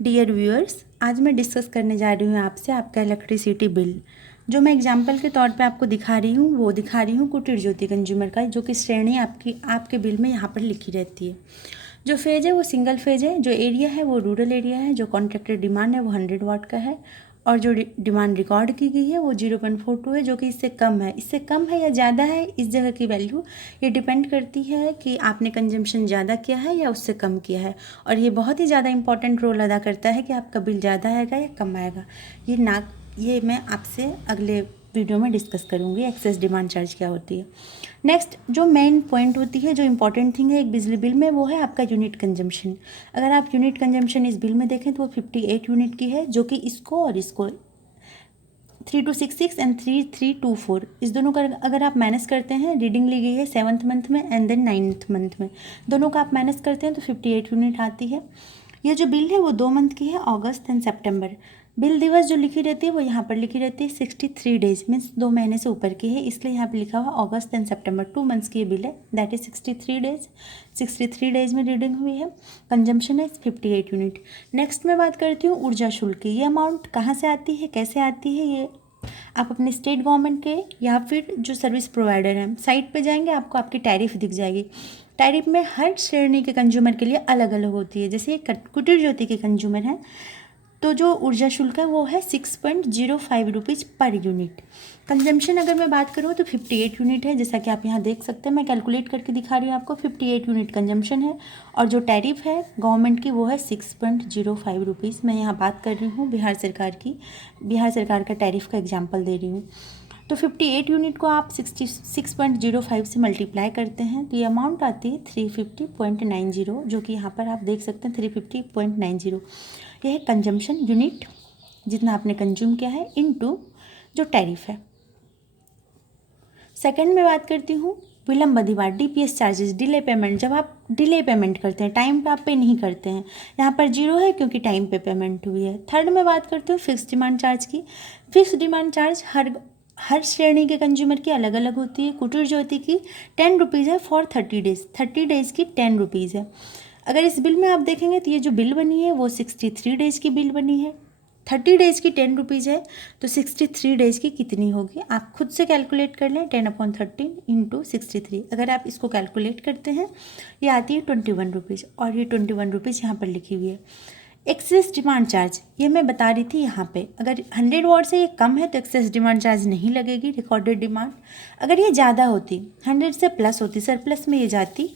Dear viewers, आज मैं discuss करने जा रही हूँ आपसे आपका इलेक्ट्रिसिटी बिल। जो मैं एग्जांपल के तौर पे आपको दिखा रही हूँ वो दिखा रही हूँ कुटीर ज्योति कंज्यूमर का, जो कि श्रेणी आपके बिल में यहाँ पर लिखी रहती है। जो फेज है वो सिंगल फेज है, जो एरिया है वो रूरल एरिया है, जो कॉन्ट्रैक्टेड डिमांड है वो 100 वाट का है और जो डिमांड रिकॉर्ड की गई है वो 0.42 है, जो कि इससे कम है। इससे कम है या ज़्यादा है इस जगह की वैल्यू ये डिपेंड करती है कि आपने कंजम्पशन ज़्यादा किया है या उससे कम किया है, और ये बहुत ही ज़्यादा इंपॉर्टेंट रोल अदा करता है कि आपका बिल ज़्यादा आएगा या कम आएगा। ये मैं आपसे अगले वीडियो में डिस्कस करूँगी एक्सेस डिमांड चार्ज क्या होती है। नेक्स्ट जो मेन पॉइंट होती है, जो इंपॉर्टेंट थिंग है एक बिजली बिल में, वो है आपका यूनिट कंजम्पशन। अगर आप यूनिट कंजम्पशन इस बिल में देखें तो वो 58 यूनिट की है, जो कि इसको और इसको 3266 एंड 3324 इस दोनों का अगर आप माइनस करते हैं, रीडिंग ली गई है 7th मंथ में एंड देन 9th मंथ में, दोनों का आप माइनस करते हैं तो 58 यूनिट आती है। यह जो बिल है वो 2 मंथ की है, अगस्त एंड सितंबर। बिल दिवस जो लिखी रहती है वो यहाँ पर लिखी रहती है 63 डेज, मीन्स 2 महीने से ऊपर की है, इसलिए यहाँ पे लिखा हुआ अगस्त एंड सितंबर 2 मंथ्स की ये बिल है, दैट इज 63 डेज। 63 डेज में रीडिंग हुई है, कंजम्पशन है 58 यूनिट। नेक्स्ट मैं बात करती हूँ ऊर्जा शुल्क की। ये अमाउंट कहाँ से आती है, कैसे आती है, ये आप अपने स्टेट गवर्नमेंट के या फिर जो सर्विस प्रोवाइडर हैं साइट पे जाएंगे, आपको आपकी टैरिफ दिख जाएगी। टैरिफ में हर श्रेणी के कंज्यूमर के लिए अलग अलग होती है। जैसे कुटीर ज्योति के कंज्यूमर हैं तो जो ऊर्जा शुल्क है वो है 6.05 रुपीज़ पर यूनिट। कंजम्पशन अगर मैं बात करूँ तो 58 यूनिट है, जैसा कि आप यहाँ देख सकते हैं, मैं कैलकुलेट करके दिखा रही हूँ आपको। 58 यूनिट कंजम्पशन है और जो टैरिफ है गवर्नमेंट की वो है 6.05 रुपीज़। मैं यहाँ बात कर रही हूँ बिहार सरकार की, बिहार सरकार का टैरिफ का एग्जाम्पल दे रही हूँ। तो 58 यूनिट को आप 66.05 से मल्टीप्लाई करते हैं तो ये अमाउंट आती है 350.90, जो कि यहाँ पर आप देख सकते हैं 350.90। यह है कंजम्पशन यूनिट, जितना आपने कंज्यूम किया है, इनटू जो टैरिफ है। सेकंड में बात करती हूँ विलंब अधिभार, डीपीएस चार्जेस, डिले पेमेंट। जब आप डिले पेमेंट करते हैं, टाइम पे आप पे नहीं करते हैं, यहाँ पर 0 है क्योंकि टाइम पे पेमेंट हुई है। थर्ड में बात करती हूँ फिक्स डिमांड चार्ज की। फिक्स डिमांड चार्ज हर श्रेणी के कंज्यूमर की अलग अलग होती है। कुटीर ज्योति की 10 रुपीज़ है फॉर 30 डेज, 30 डेज़ की 10 रुपीज़ है। अगर इस बिल में आप देखेंगे तो ये जो बिल बनी है वो 63 डेज़ की बिल बनी है। 30 डेज़ की 10 रुपीज़ है तो 63 डेज़ की कितनी होगी आप खुद से कैलकुलेट कर लें। 10/13 इंटू 63, अगर आप इसको कैलकुलेट करते हैं ये आती है 21 रुपीज़, और ये 21 रुपीज़ यहाँ पर लिखी हुई है। एक्सेस डिमांड चार्ज, ये मैं बता रही थी यहाँ पे, अगर 100 वाट से ये कम है तो एक्सेस डिमांड चार्ज नहीं लगेगी, रिकॉर्डेड डिमांड। अगर ये ज़्यादा होती, 100 से प्लस होती, सरप्लस में ये जाती,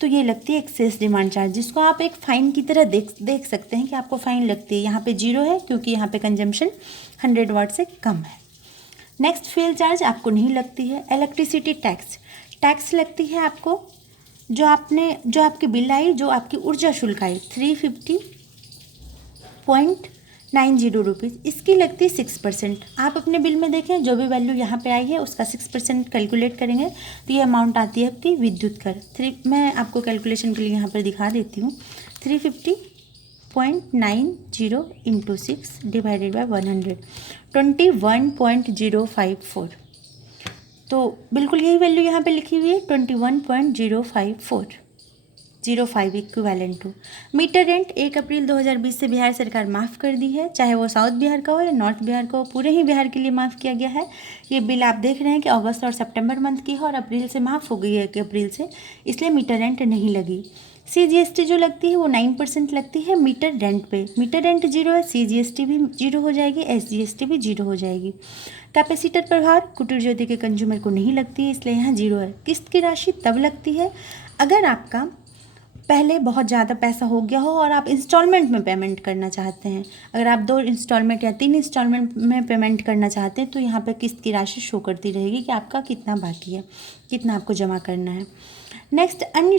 तो ये लगती है एक्सेस डिमांड चार्ज, जिसको आप एक फ़ाइन की तरह देख सकते हैं कि आपको फ़ाइन लगती है। यहाँ पे 0 है क्योंकि यहाँ पे कंजम्पशन 100 वाट से कम है। नेक्स्ट फेल चार्ज आपको नहीं लगती है। इलेक्ट्रिसिटी टैक्स लगती है आपको, जो आपकी बिल आई, जो आपकी ऊर्जा शुल्क आई 350.90 रुपीज़, इसकी लगती है 6%। आप अपने बिल में देखें जो भी वैल्यू यहाँ पे आई है उसका 6% कैलकुलेट करेंगे तो ये अमाउंट आती है आपकी विद्युत कर। मैं आपको कैलकुलेशन के लिए यहाँ पर दिखा देती हूँ। 350.90 इंटू 6 डिवाइडेड बाय 100, 21.054। तो बिल्कुल यही वैल्यू यहाँ पे लिखी हुई है 21.054 इक्विवेलेंट टू। मीटर रेंट 1 अप्रैल 2020 से बिहार सरकार माफ़ कर दी है, चाहे वो साउथ बिहार का हो या नॉर्थ बिहार का हो, पूरे ही बिहार के लिए माफ़ किया गया है। ये बिल आप देख रहे हैं कि अगस्त और सितंबर मंथ की है और अप्रैल से माफ़ हो गई है कि अप्रैल से, इसलिए मीटर रेंट नहीं लगी। CGST जो लगती है वो 9% लगती है मीटर रेंट पे। मीटर रेंट 0 है, CGST भी 0 हो जाएगी, SGST भी 0 हो जाएगी। कैपेसिटर प्रभार कुटीर ज्योति के कंज्यूमर को नहीं लगती है, इसलिए यहाँ 0 है। किस्त की राशि तब लगती है अगर आपका पहले बहुत ज़्यादा पैसा हो गया हो और आप इंस्टॉलमेंट में पेमेंट करना चाहते हैं। अगर आप 2 इंस्टॉलमेंट या 3 इंस्टॉलमेंट में पेमेंट करना चाहते हैं तो यहाँ पर किस्त की राशि शो करती रहेगी कि आपका कितना बाकी है, कितना आपको जमा करना है। नेक्स्ट अन्य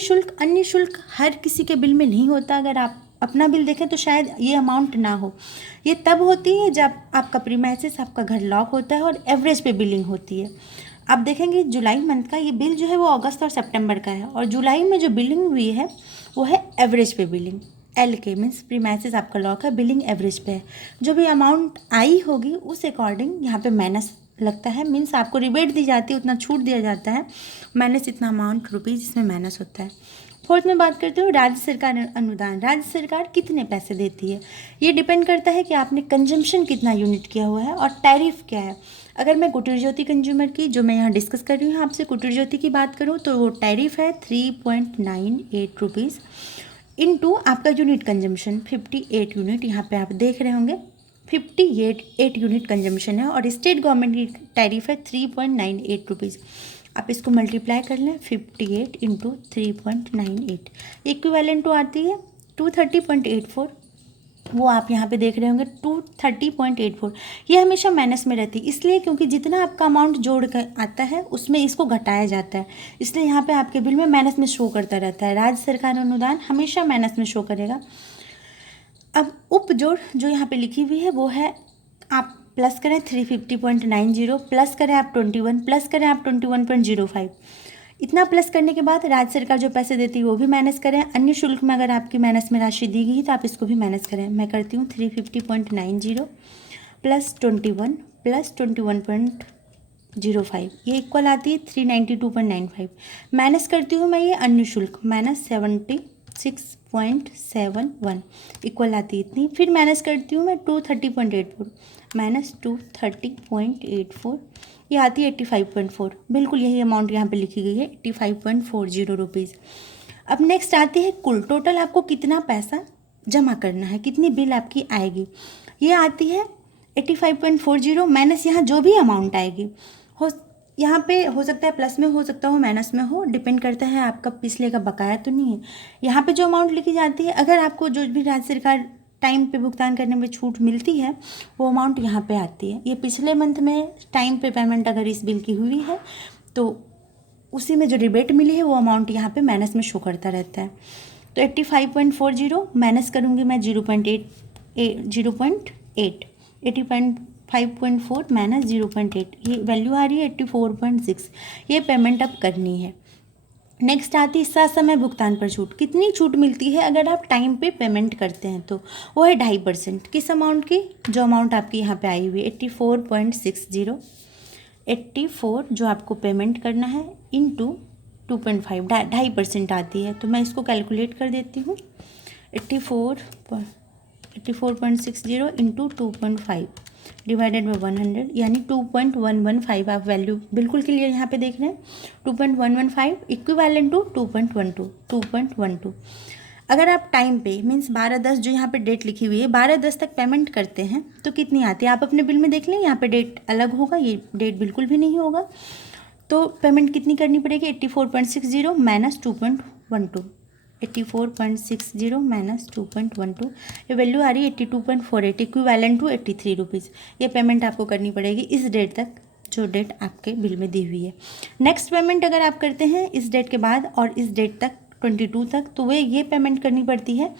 शुल्क हर किसी के बिल में नहीं होता। अगर आप अपना बिल देखें तो शायद ये अमाउंट ना हो। ये तब होती है जब आपका प्रीमाइसिस, आपका घर लॉक होता है और एवरेज पे बिलिंग होती है। आप देखेंगे जुलाई मंथ का ये बिल जो है वो अगस्त और सितंबर का है, और जुलाई में जो बिलिंग हुई है वो है एवरेज पे बिलिंग। LK मीन्स प्रीमाइसिस आपका लॉक है, बिलिंग एवरेज पे है। जो भी अमाउंट आई होगी उस अकॉर्डिंग यहाँ पे माइनस लगता है, मीन्स आपको रिबेट दी जाती है, उतना छूट दिया जाता है, माइनस इतना अमाउंट रुपीज़ इसमें माइनस होता है। फोर्थ में बात करते हो राज्य सरकार अनुदान। राज्य सरकार कितने पैसे देती है, ये डिपेंड करता है कि आपने कंजम्पशन कितना यूनिट किया हुआ है और टैरिफ क्या है। अगर मैं कुटीर ज्योति कंज्यूमर की जो मैं यहाँ डिस्कस कर रही हूँ आपसे कुटीर ज्योति की बात करूँ तो वो टैरिफ है 3.98 रुपीज़ इनटू आपका यूनिट कंजम्पशन 58 यूनिट, यहाँ पे आप देख रहे होंगे 58 यूनिट कंजम्पशन है और स्टेट गवर्नमेंट की टैरिफ है 3.98 रुपीज़। आप इसको मल्टीप्लाई कर लें 58 इंटू 3.98 इक्विवेलेंट टू आती है 230.84, वो आप यहाँ पे देख रहे होंगे 230.84। ये हमेशा माइनस में रहती है इसलिए क्योंकि जितना आपका अमाउंट जोड़ कर आता है उसमें इसको घटाया जाता है, इसलिए यहाँ पे आपके बिल में माइनस में शो करता रहता है। राज्य सरकार अनुदान हमेशा माइनस में शो करेगा। अब उपजोड़ जो यहाँ पे लिखी हुई है वो है, आप प्लस करें 350.90, प्लस करें आप 21, प्लस करें आप 21.05। इतना प्लस करने के बाद राज्य सरकार जो पैसे देती है वो भी माइनस करें। अन्य शुल्क में अगर आपकी माइनस में राशि दी गई है तो आप इसको भी माइनस करें। मैं करती हूँ 350.90 प्लस 21 प्लस 21.05, ये इक्वल आती है 392.95। माइनस करती हूँ मैं ये अन्य शुल्क माइनस 76.71 इक्वल आती है इतनी। फिर माइनस करती हूँ मैं 230.84 माइनस 230.84, ये आती है 85.4। बिल्कुल यही अमाउंट यहाँ पे लिखी गई है 85.40 रुपीज़। अब नेक्स्ट आती है कुल टोटल आपको कितना पैसा जमा करना है, कितनी बिल आपकी आएगी, ये आती है 85.40 माइनस यहाँ जो भी अमाउंट आएगी। यहाँ पे हो सकता है प्लस में, हो सकता हो माइनस में हो, डिपेंड करता है आपका पिछले का बकाया तो नहीं है। यहाँ पे जो अमाउंट लिखी जाती है, अगर आपको जो भी राज्य सरकार टाइम पे भुगतान करने में छूट मिलती है वो अमाउंट यहाँ पे आती है। ये पिछले मंथ में टाइम पे पेमेंट अगर इस बिल की हुई है तो उसी में जो रिबेट मिली है वो अमाउंट यहाँ पे माइनस में शो करता रहता है। तो 85.40 माइनस करूँगी मैं 0.8 85.4 माइनस 0.8, ये वैल्यू आ रही है 84.6। ये पेमेंट अब करनी है। नेक्स्ट आती है ससमय भुगतान पर छूट। कितनी छूट मिलती है अगर आप टाइम पे पेमेंट करते हैं तो वो है 2.5%। किस अमाउंट की, जो अमाउंट आपकी यहाँ पे आई हुई है 84.60, 84 जो आपको पेमेंट करना है इंटू 2.5, 2.5% आती है। तो मैं इसको कैलकुलेट कर देती हूँ 84.60 इंटू 2.5 डिवाइडेड बाई 100 यानी 2.115 आप वैल्यू बिल्कुल क्लियर यहाँ पे देख रहे हैं 2.115 इक्विवेलेंट टू 2.12। अगर आप टाइम पे मीन्स 12/10 जो यहाँ पे डेट लिखी हुई है 12/10 तक पेमेंट करते हैं तो कितनी आती है आप अपने बिल में देख लें। यहाँ पे डेट अलग होगा, ये डेट बिल्कुल भी नहीं होगा। तो पेमेंट कितनी करनी पड़ेगी 84.60 माइनस 2.12, 84.60 माइनस 2.12, ये वैल्यू आ रही है 82.48 इक्विवेलेंट टू 83 रुपीज़। ये पेमेंट आपको करनी पड़ेगी इस डेट तक जो डेट आपके बिल में दी हुई है। नेक्स्ट पेमेंट अगर आप करते हैं इस डेट के बाद और इस डेट तक 22 तक तो वे ये पेमेंट करनी पड़ती है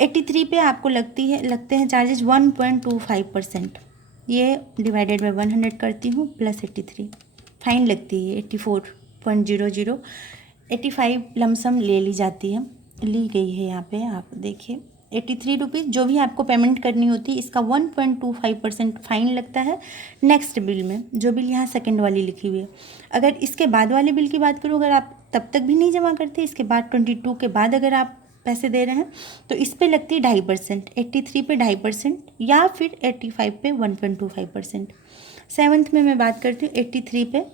83 पे आपको लगते हैं चार्जेस 1.25%। ये डिवाइडेड बाई 100 करती हूँ प्लस 83 फाइन लगती है 84.00, 85 लमसम ले ली जाती है, ली गई है यहाँ पे आप देखिए 83 रुपीज़ जो भी आपको पेमेंट करनी होती है इसका 1.25% फाइन लगता है नेक्स्ट बिल में, जो बिल यहाँ सेकंड वाली लिखी हुई है। अगर इसके बाद वाले बिल की बात करूँ, अगर आप तब तक भी नहीं जमा करते, इसके बाद 22 के बाद अगर आप पैसे दे रहे हैं तो इस पे लगती है 2.5%, 83 पे 2.5% या फिर 85 पे 1.25%। सेवन्थ में मैं बात करती हूँ 83 पे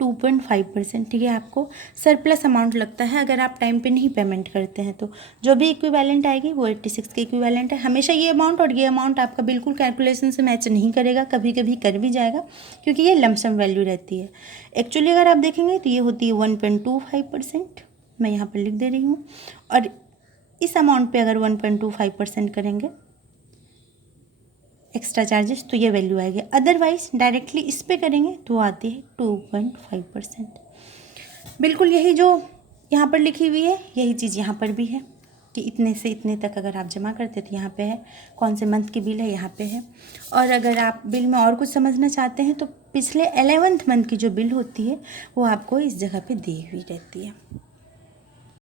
2.5%, ठीक है। आपको सरप्लस अमाउंट लगता है अगर आप टाइम पे नहीं पेमेंट करते हैं तो जो भी इक्विवेलेंट आएगी वो 86 के इक्विवेलेंट है। हमेशा ये अमाउंट और ये अमाउंट आपका बिल्कुल कैलकुलेशन से मैच नहीं करेगा, कभी कभी कर भी जाएगा क्योंकि ये लमसम वैल्यू रहती है। एक्चुअली अगर आप देखेंगे तो ये होती है 1.25%, मैं यहाँ पर लिख दे रही हूँ, और इस अमाउंट पर अगर 1.25% करेंगे एक्स्ट्रा चार्जेस तो ये वैल्यू आएगी। अदरवाइज डायरेक्टली इस पे करेंगे तो आती है 2.5%। बिल्कुल यही जो यहाँ पर लिखी हुई है यही चीज़ यहाँ पर भी है कि इतने से इतने तक अगर आप जमा करते तो यहाँ पे है, कौन से मंथ की बिल है यहाँ पे है। और अगर आप बिल में और कुछ समझना चाहते हैं तो पिछले 11th मंथ की जो बिल होती है वो आपको इस जगह पे दी हुई रहती है।